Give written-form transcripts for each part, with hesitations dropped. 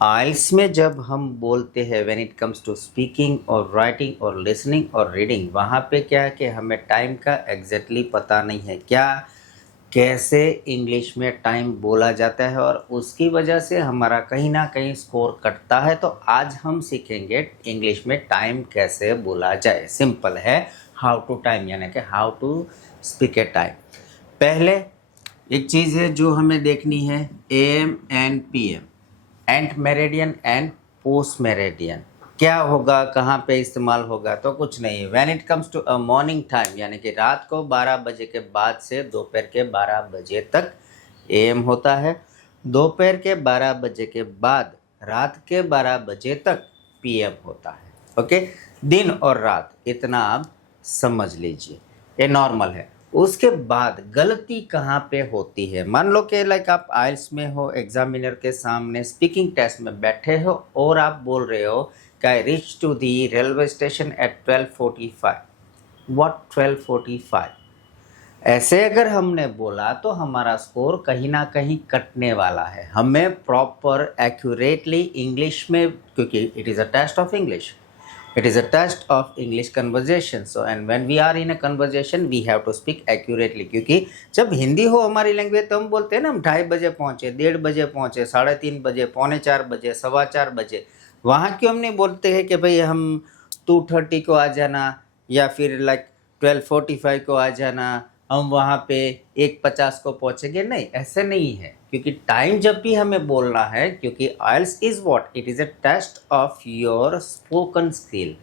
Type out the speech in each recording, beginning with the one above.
आइल्स में जब हम बोलते हैं when it comes to speaking और राइटिंग और लिसनिंग और रीडिंग, वहाँ पे क्या है कि हमें टाइम का एग्जैक्टली पता नहीं है क्या कैसे इंग्लिश में टाइम बोला जाता है, और उसकी वजह से हमारा कहीं ना कहीं स्कोर कटता है। तो आज हम सीखेंगे इंग्लिश में टाइम कैसे बोला जाए। सिंपल है, हाउ टू टाइम, यानी कि how to speak a time. पहले एक चीज़ है जो हमें देखनी है, AM and PM, ante meridiem and post meridiem. क्या होगा, कहाँ पे इस्तेमाल होगा, तो कुछ नहीं है। When it comes to a morning time, यानी कि रात को 12 बजे के बाद से दोपहर के 12 बजे तक AM होता है। दोपहर के 12 बजे के बाद रात के 12 बजे तक PM होता है। ओके, दिन और रात इतना आप समझ लीजिए, ये नॉर्मल है। उसके बाद गलती कहाँ पे होती है, मान लो कि लाइक आप आइल्स में हो, एग्जामिनर के सामने स्पीकिंग टेस्ट में बैठे हो और आप बोल रहे हो कि I reach to the railway station at 12:45। What 12:45? ऐसे अगर हमने बोला तो हमारा स्कोर कहीं ना कहीं कटने वाला है। हमें प्रॉपर एक्यूरेटली इंग्लिश में, क्योंकि it is a test of English, it is a test of English conversation, so and when we are in a conversation we have to speak accurately। क्योंकि जब हिंदी हो हमारी लैंग्वेज तो हम बोलते हैं ना, हम 2:30 बजे पहुँचे, 1:30 बजे पहुँचे, 3:30 बजे, 3:45 बजे, 4:15 बजे। वहाँ क्यों हम नहीं बोलते हैं कि भाई हम 2:30 को आ जाना, या फिर लाइक 12:45 को आ जाना, हम वहाँ पे 1:50 को पहुँचेंगे? नहीं, ऐसे नहीं है। क्योंकि टाइम जब भी हमें बोलना है, क्योंकि IELTS is what, it is a test of your spoken skill,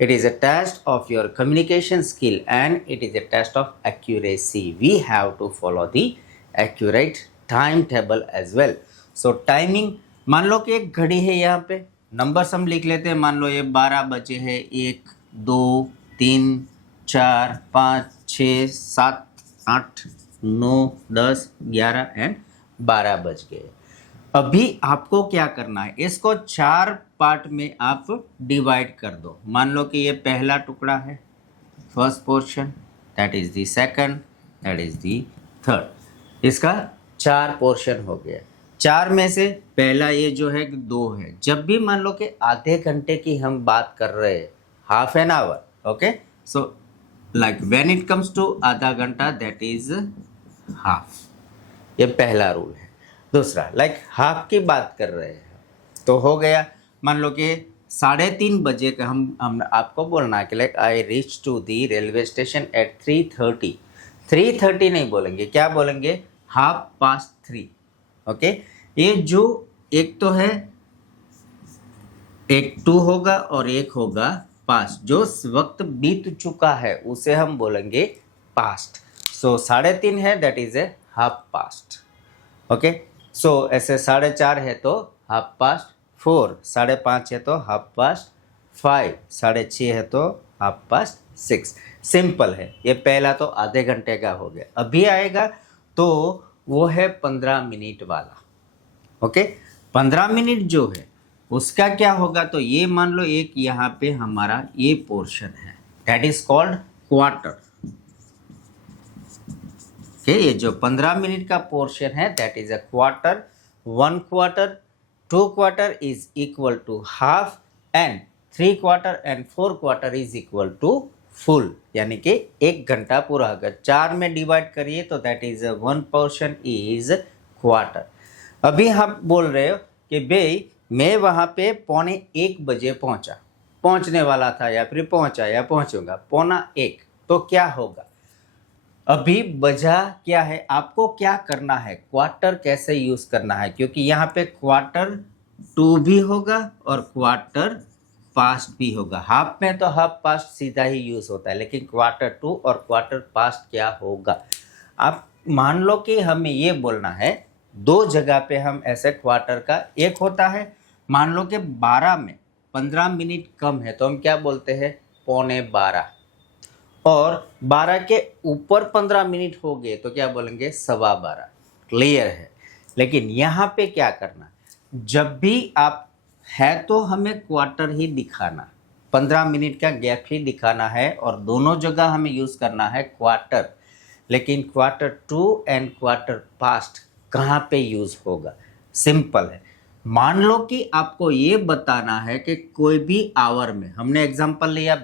it is a test of your communication skill, and it is a test of accuracy। we have to follow the accurate timetable as well। so timing, मान लो कि एक घड़ी है, यहाँ पे numbers हम लिख लेते हैं। मान लो ये 12 बजे है, 1 2 3 4 5 6 7 8 9 10 11 एंड 12 बज गए। अभी आपको क्या करना है, इसको 4 पार्ट में आप डिवाइड कर दो। मान लो कि ये पहला टुकड़ा है, first portion, that is the second, that is the third. इसका 4 पोर्शन हो गया। 4 में से पहला ये जो है 2 है। जब भी मान लो कि आधे घंटे की हम बात कर रहे हैं, half an hour, okay, so like when it comes to आधा घंटा, दैट इज हाफ। ये पहला रूल है। दूसरा, लाइक हाफ की बात कर रहे हैं तो हो गया, मान लो कि 3:30 बजे का हम आपको बोलना है कि like I reach to the railway station at 3:30। 3:30 नहीं बोलेंगे, क्या बोलेंगे, 3:30। ओके, ये जो एक तो है, एक 2 होगा और एक होगा पास्ट। जो वक्त बीत चुका है उसे हम बोलेंगे पास्ट। सो 3:30 है, that is a half past. Okay, so ऐसे 4:30 है तो हाफ पास्ट 4, 5:30 है तो हाफ पास्ट 5, 6:30 है तो हाफ पास्ट 6। सिंपल है। ये पहला तो आधे घंटे का हो गया। अभी आएगा तो वो है 15 मिनट वाला। ओके, 15 मिनट जो है उसका क्या होगा, तो ये मान लो एक यहाँ पे हमारा ये पोर्शन है, दैट इज कॉल्ड क्वार्टर। ये जो 15 मिनट का पोर्शन है, that is a quarter. 1 quarter, 2 quarter is equal to half, and 3 quarter and 4 quarter is equal to full, यानी कि 1 घंटा पूरा। अगर 4 में डिवाइड करिए तो that is 1 portion is quarter. अभी हम बोल रहे हो कि भाई मैं वहाँ पे 1:45 बजे पहुँचने वाला था, या फिर पहुँचा या पहुँचूंगा 1:45, तो क्या होगा। अभी बजा क्या है, आपको क्या करना है, क्वार्टर कैसे यूज़ करना है, क्योंकि यहाँ पे क्वार्टर 2 भी होगा और क्वार्टर पास्ट भी होगा। हाफ में तो हाफ पास्ट सीधा ही यूज़ होता है, लेकिन क्वार्टर 2 और क्वार्टर पास्ट क्या होगा। आप मान लो कि हमें ये बोलना है, 2 जगह पे हम ऐसे क्वार्टर का एक होता है। मान लो कि 12 में 15 मिनट कम है तो हम क्या बोलते हैं, 11:15, और 12 के ऊपर 15 मिनट हो गए तो क्या बोलेंगे, 12:15। क्लियर है। लेकिन यहाँ पे क्या करना, जब भी आप है तो हमें क्वार्टर ही दिखाना, 15 मिनट का गैप ही दिखाना है, और दोनों जगह हमें यूज़ करना है क्वार्टर। लेकिन क्वार्टर 2 एंड क्वार्टर पास्ट कहाँ पे यूज़ होगा, सिंपल है। मान लो कि आपको ये बताना है कि कोई भी आवर में, हमने एग्जांपल लिया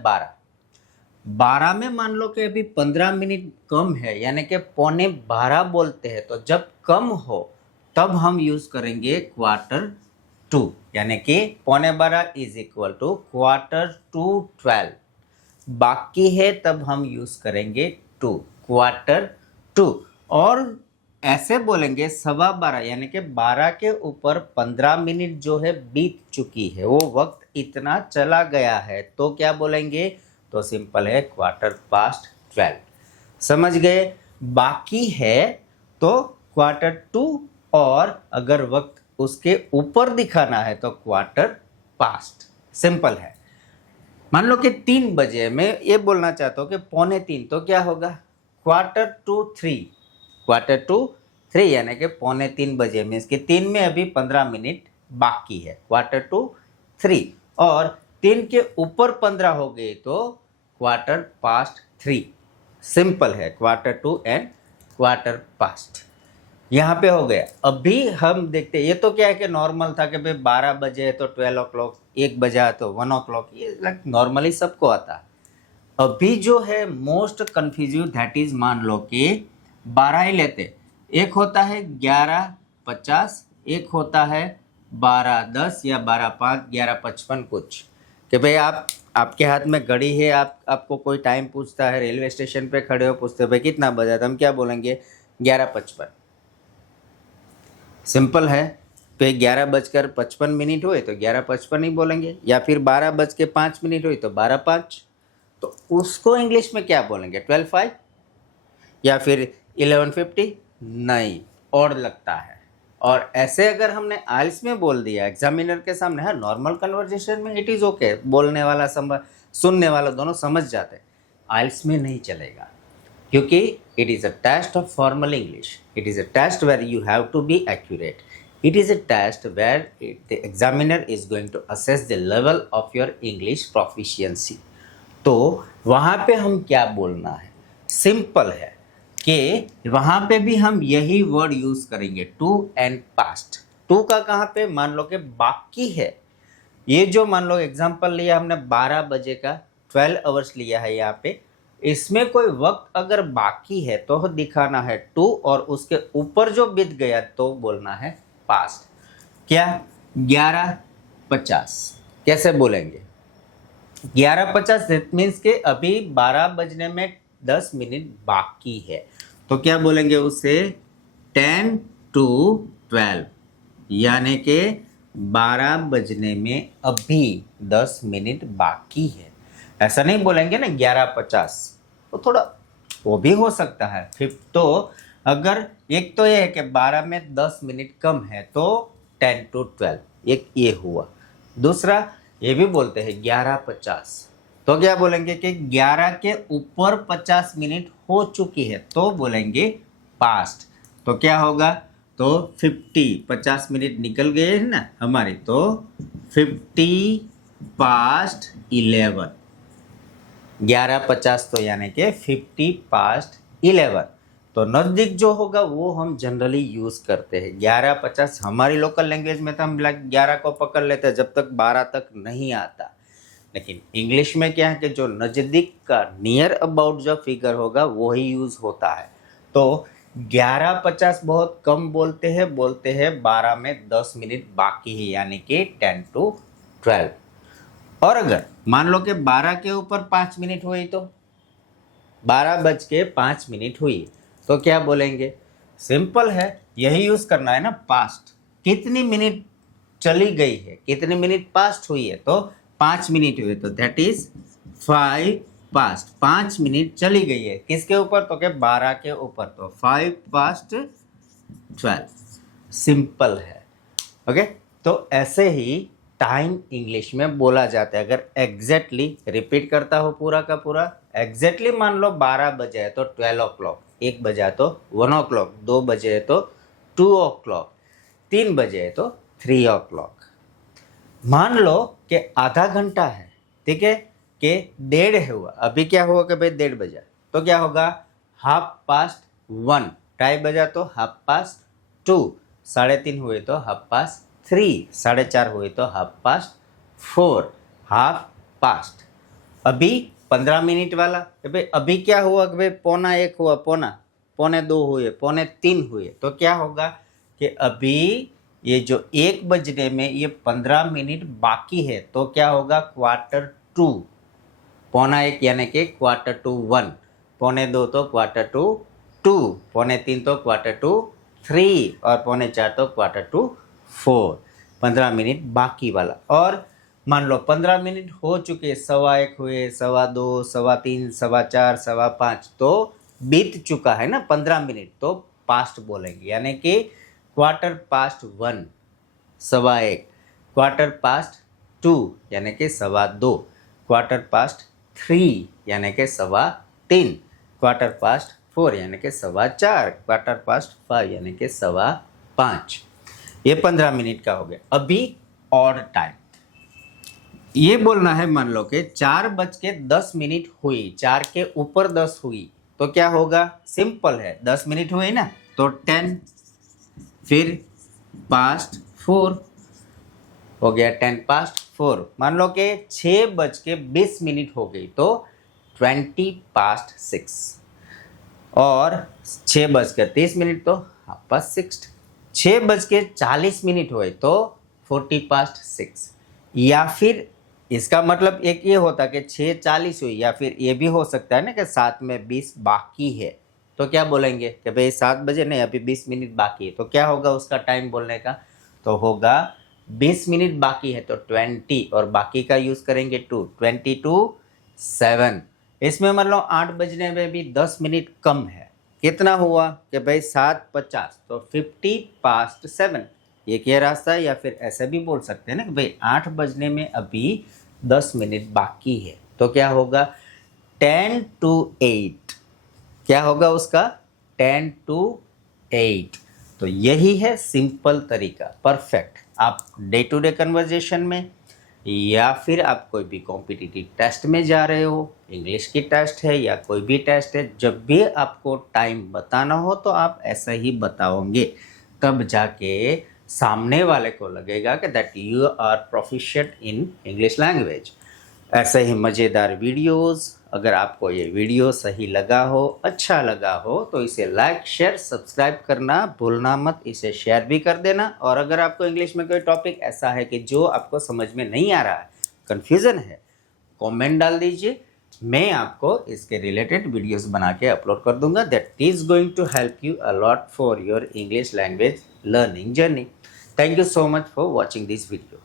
12 में मान लो कि अभी 15 मिनट कम है, यानी कि 11:45 बोलते हैं, तो जब कम हो तब हम यूज करेंगे Q2, यानी कि 11:45 इज इक्वल टू Q2 बाकी है तब हम यूज करेंगे Q2। और ऐसे बोलेंगे 12:15 यानी कि 12 के ऊपर 15 मिनट जो है बीत चुकी है, वो वक्त इतना चला गया है, तो क्या बोलेंगे? तो सिंपल है Q12। समझ गए? बाकी है तो Q2, और अगर वक्त उसके ऊपर दिखाना है तो Q। सिंपल है। मान लो कि 3 बजे, मैं ये बोलना चाहता हूँ कि 2:45, तो क्या होगा? Q2 3 यानी कि 2:45 बजे में, इसके 3 में अभी 15 मिनट बाकी है, Q2 3, और 3 के ऊपर 15 हो गए तो Q3। सिंपल है, Q2 एंड Q। यहाँ पे हो गया। अभी हम देखते हैं, ये तो क्या है कि नॉर्मल था कि भाई 12 बजे है तो 12 o'clock, 1 बजा तो 1 o'clock, ये नॉर्मली सबको आता है। अभी जो है मोस्ट कन्फ्यूजिव दैट इज, मान लो कि 12 ही लेते, एक होता है 11:50, एक होता है 12:10 या 12:05, 11:55 कुछ, कि भाई आपके हाथ में घड़ी है, आपको कोई टाइम पूछता है, रेलवे स्टेशन पे खड़े हो, पूछते भाई कितना बजा, तो हम क्या बोलेंगे? 11:55। सिंपल है। तो 11:55 हुए तो 11:55 ही बोलेंगे, या फिर 12:05 हुई तो 12:05। तो उसको इंग्लिश में क्या बोलेंगे? 12:05 या फिर 11:50? नहीं, और लगता है। और ऐसे अगर हमने आइल्स में बोल दिया एग्जामिनर के सामने, हाँ नॉर्मल कन्वर्जेशन में इट इज़ ओके, बोलने वाला सुनने वाला दोनों समझ जाते हैं। आइल्स में नहीं चलेगा, क्योंकि it is a test of formal English. It is a test where you have to be accurate. It is a test where the examiner is going to assess the level of your English proficiency. तो वहाँ पे हम क्या बोलना है? Simple है कि वहाँ पे भी हम यही वर्ड यूज़ करेंगे, टू एंड पास्ट। टू का कहाँ पे? मान लो कि बाकी है, ये जो मान लो एग्जाम्पल लिया हमने 12 बजे का, 12 आवर्स लिया है यहाँ पे, इसमें कोई वक्त अगर बाकी है तो दिखाना है टू, और उसके ऊपर जो बीत गया तो बोलना है पास्ट। क्या? 11:50 कैसे बोलेंगे? 11:50 दैट मीन्स के अभी 12 बजने में 10 मिनट बाकी है, तो क्या बोलेंगे उसे? 10:12, यानी कि 12 बजने में अभी 10 मिनट बाकी है। ऐसा नहीं बोलेंगे ना 11:50, वो थोड़ा वो भी हो सकता है। फिर तो अगर एक तो ये है कि 12 में 10 मिनट कम है तो 10:12, एक ये हुआ। दूसरा ये भी बोलते हैं 11:50, तो क्या बोलेंगे कि 11 के ऊपर 50 मिनट हो चुकी है, तो बोलेंगे पास्ट। तो क्या होगा? तो 50 मिनट निकल गए हैं ना हमारी, तो 50 past 11, 11:50 तो यानी कि 50 past 11। तो नज़दीक जो होगा वो हम जनरली यूज़ करते हैं। 11:50 हमारी लोकल लैंग्वेज में तो हम 11 को पकड़ लेते हैं जब तक 12 तक नहीं आता, लेकिन इंग्लिश में क्या है कि जो नज़दीक का नियर अबाउट जो फिगर होगा वो ही यूज़ होता है। तो 11:50 बहुत कम बोलते हैं 12 में 10 मिनट बाकी है, यानी कि 10:12। और अगर मान लो कि 12 के ऊपर 5 मिनट हुई, तो 12:05 हुई, तो क्या बोलेंगे? सिंपल है, यही यूज़ करना है ना, पास्ट। कितनी मिनट चली गई है, कितनी मिनट पास्ट हुई है, तो 5 मिनट हुए, तो दैट इज 5 पास्ट, 5 मिनट चली गई है। किसके ऊपर? तो क्या 12 के ऊपर, तो 5 past 12। सिंपल है। ओके, तो ऐसे ही टाइम इंग्लिश में बोला जाता है। अगर एग्जैक्टली रिपीट करता हो पूरा का पूरा, एग्जैक्टली मान लो 12 बजे है तो 12 o'clock, 1 बजा तो 1 o'clock, 2 बजे है तो 2 o'clock, 3 बजे है तो 3 o'clock। मान लो कि आधा घंटा है, ठीक है, कि 1:30 हुआ, अभी क्या हुआ कि भाई 1:30 बजा, तो क्या होगा? 1/2 1, 2:30 बजा तो 2:30, 2, 3:30 हुए तो 2:30 3, 4:30 हुए तो 4:30, हाफ पास्ट। अभी 15 मिनट वाला कि भाई अभी क्या हुआ कि भाई 1:15 हुआ, पौने 2 हुए, 2:45 हुए, तो क्या होगा कि अभी ये जो 1 बजने में ये 15 मिनट बाकी है, तो क्या होगा 1:15, 1:15 यानी कि 1:15, 1:45 तो 1:45, 2:45 तो 3:45 और 3:45 तो 4:45, 15 मिनट बाकी वाला। और मान लो 15 मिनट हो चुके, 1:15 हुए, 2:15, 3:15, 4:15, 5:15, तो बीत चुका है ना 15 मिनट, तो पास्ट बोलेंगे, यानी कि 1:15, 1:15, 2:15 यानी कि 2:15, 3:15 यानी कि 3:15, 4:15 यानी कि 4:15, 5:15 यानी कि 5:15। ये 15 मिनट का हो गया। अभी ऑड टाइम ये बोलना है, मान लो कि 4:10 हुई, 4 के ऊपर 10 हुई, तो क्या होगा, सिंपल है, 10 मिनट हुई ना, तो 10, फिर पास्ट 4 हो गया, 10:04। मान लो कि 6:20 हो गई, तो 20:06, और 6:30 तो 6:30, 6:40 हुए तो 40:06, या फिर इसका मतलब एक ये होता कि 6:40 हुई, या फिर ये भी हो सकता है ना कि 7:20 बाकी है, तो क्या बोलेंगे कि भाई 7 बजे नहीं, अभी 20 मिनट बाकी है, तो क्या होगा उसका टाइम बोलने का, तो होगा 20 मिनट बाकी है तो 20, और बाकी का यूज़ करेंगे 2, 20:07। इसमें मान लो 8 बजने में भी 10 मिनट कम है, कितना हुआ कि भाई 7:50, तो 50:07। ये क्या रास्ता है, या फिर ऐसा भी बोल सकते हैं ना कि भाई 8 बजने में अभी 10 मिनट बाकी है, तो क्या होगा 10:08, क्या होगा उसका 10:08। तो यही है सिंपल तरीका, परफेक्ट। आप डे टू डे कन्वर्जेशन में, या फिर आप कोई भी कॉम्पिटिटिव टेस्ट में जा रहे हो, इंग्लिश की टेस्ट है या कोई भी टेस्ट है, जब भी आपको टाइम बताना हो तो आप ऐसा ही बताओगे, तब जाके सामने वाले को लगेगा कि that you are proficient in English language. ऐसे ही मज़ेदार वीडियोस, अगर आपको ये वीडियो सही लगा हो, अच्छा लगा हो, तो इसे लाइक, शेयर, सब्सक्राइब करना भूलना मत, इसे शेयर भी कर देना। और अगर आपको इंग्लिश में कोई टॉपिक ऐसा है कि जो आपको समझ में नहीं आ रहा है, कन्फ्यूज़न है, कमेंट डाल दीजिए, मैं आपको इसके रिलेटेड वीडियोस बना के अपलोड कर दूंगा। That is going to help you a lot for your English language learning journey. Thank you so much for watching this video.